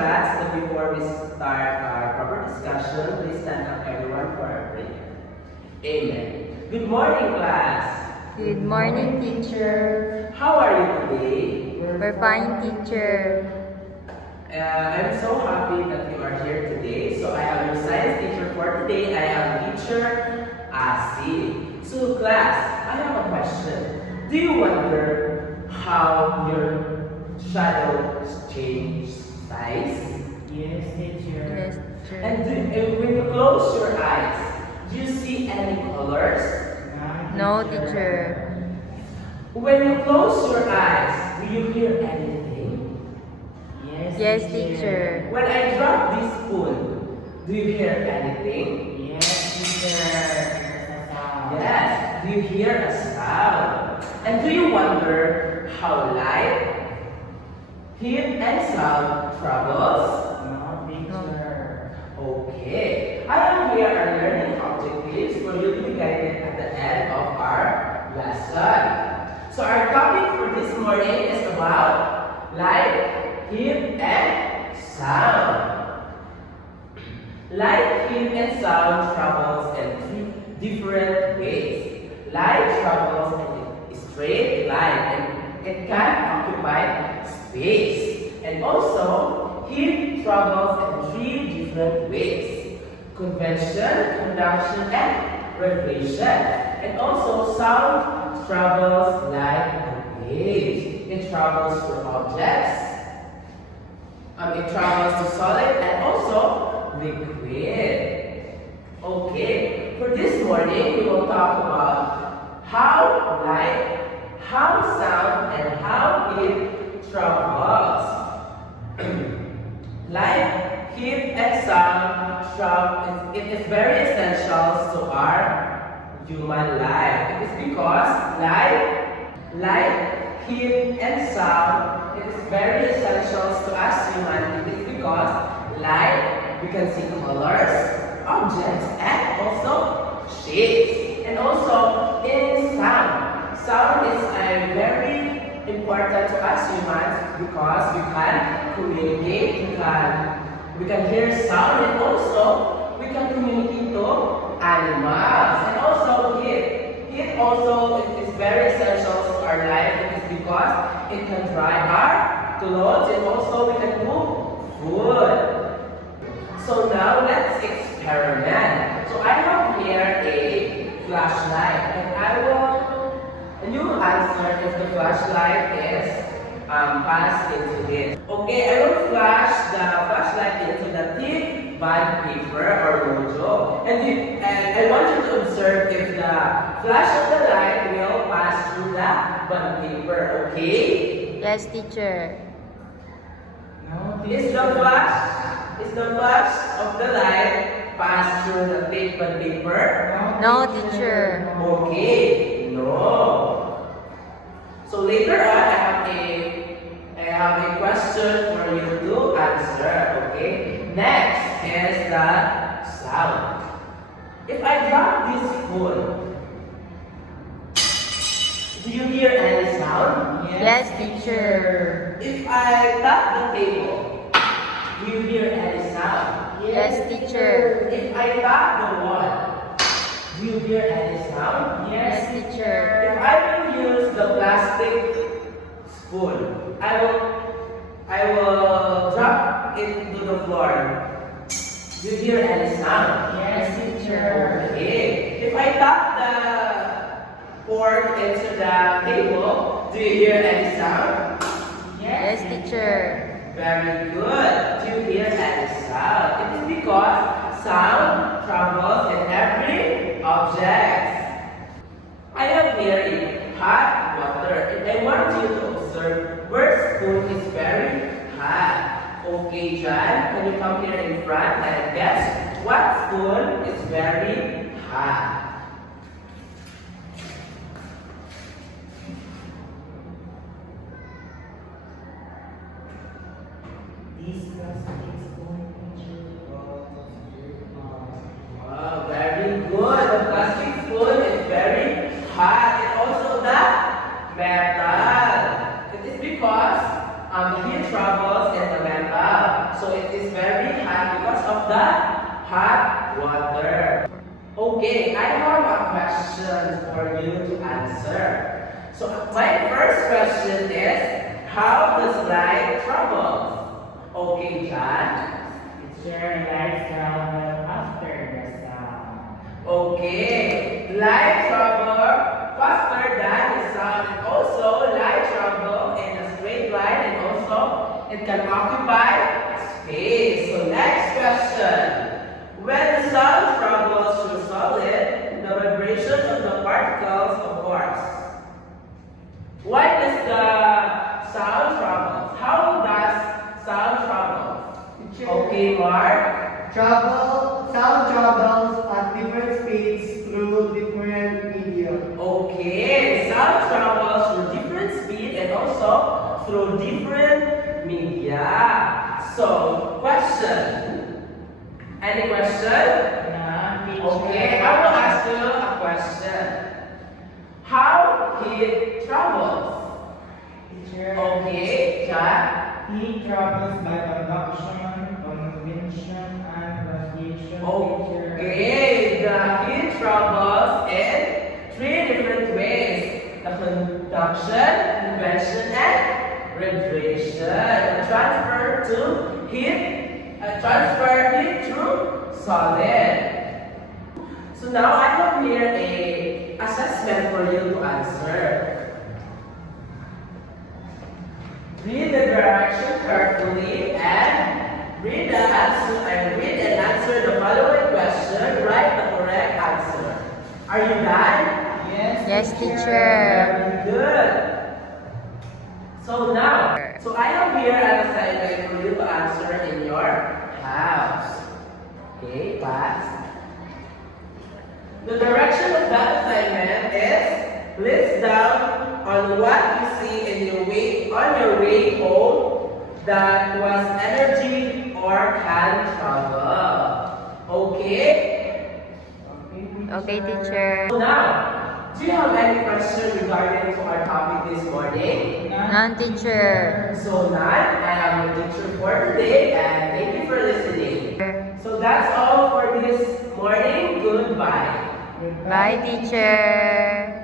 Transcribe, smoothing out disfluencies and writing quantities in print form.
class. So before we start our proper discussion, please stand up everyone for our prayer. Amen. Good morning, class. Good morning, teacher. How are you today? We're fine, teacher. I'm so happy that you are here today. So I am your science teacher for today. I am teacher Asi. So class, I have a question. Do you wonder how your shadows change size? Yes, teacher. Yes, teacher. And when you close your eyes, do you see any colors? No, teacher. When you close your eyes, do you hear anything? Yes, teacher. When I drop this spoon, do you hear anything? Yes, teacher. Yes. Do you hear a sound? And do you wonder how light, heat, and sound travels? No, teacher. Okay. I am here are learning objectives for you to be guided at the end of our lesson. So our topic for this morning is about light, heat, and sound. Light, heat, and sound travels in three different ways. Light travels in a straight line and it can occupy space. And also, heat travels in three different ways. Convection, conduction, and radiation. And also, sound travels like a wave. It travels through objects. It travels to solid and also liquid. Okay, for this morning we will talk about how light, how sound, and how it travels. Light, heat, and sound travel. It is very essential to our human life. It is because light, heat, and sound. It is very essential to us humans. It is because light, we can see colors, objects, and also shapes. And also in sound. Sound is very important to us humans because we can communicate, we can hear sound, and also we can communicate to animals. And also heat. Heat also is very essential to our life. It is because it can dry our clothes and also we can cook food. So now let's experiment. So I have here a flashlight and you will answer if the flashlight is passed into this. Okay, I will flash the flashlight into the thick bond paper or mojo. And I want you to observe if the flash of the light will pass through the bond paper, okay? Yes, teacher. No, Is the flash of the light pass through the thick bond paper? No, teacher. Okay, no. So later on, I have a question for you to answer. Okay. Next is the sound. If I drop this spoon, do you hear any sound? Yes, teacher. If I tap the table, do you hear any sound? Yes, teacher. If I tap the wall, do you hear any sound? Yes, teacher. If I will use the plastic spoon, I will drop it to the floor. Do you hear any sound? Yes, teacher. Okay. If I tap the fork into the table, do you hear any sound? Yes, teacher. Very good. Do you hear any sound? It is because sound travels in every object. I have here a hot water and I want you to observe where spoon is very hot. Okay, John, can you come here in front and guess what spoon is very hot? This plastic spoon, teacher. Wow, very good. The plastic spoon is very hot and also the metal. It is because the heat travels in the metal. So it is very hot because of the hot water. Okay, I have a question for you to answer. So my first question is, how does light travel? Okay, John. Teacher, light travel after the sound. Okay, light travel faster than the sound, and also light travel in a straight line, and also it can occupy space. So next question. When the sound travels through solid, the vibration of the particles, of course. Why does the sound travel? How does sound travel? Okay, Mark. Sound travels at different speeds through different media. Okay, sound travels through different speed and also through different media. So, question. Any question? No, teacher. Okay, I will ask you a question. How heat travels? Teacher, Okay, Jack. heat travels by conduction, convection, and radiation. Okay, the heat travels in three different ways. The conduction, convection, and radiation. Transfer heat through solid. So now I have here a assessment for you to answer. Read the direction carefully and read and answer the following question. Write the correct answer. Are you done? Yes, teacher. Very good. So I have here an assignment for you to answer in your house. Okay, class. The direction of that assignment is list down on what you see on your way home that was energy or can travel. Okay? Okay, teacher. So now, do you have any question regarding to our topic this morning? None, teacher. So none, I am your teacher for today and thank you for listening. So that's all for this morning. Goodbye. Bye, teacher.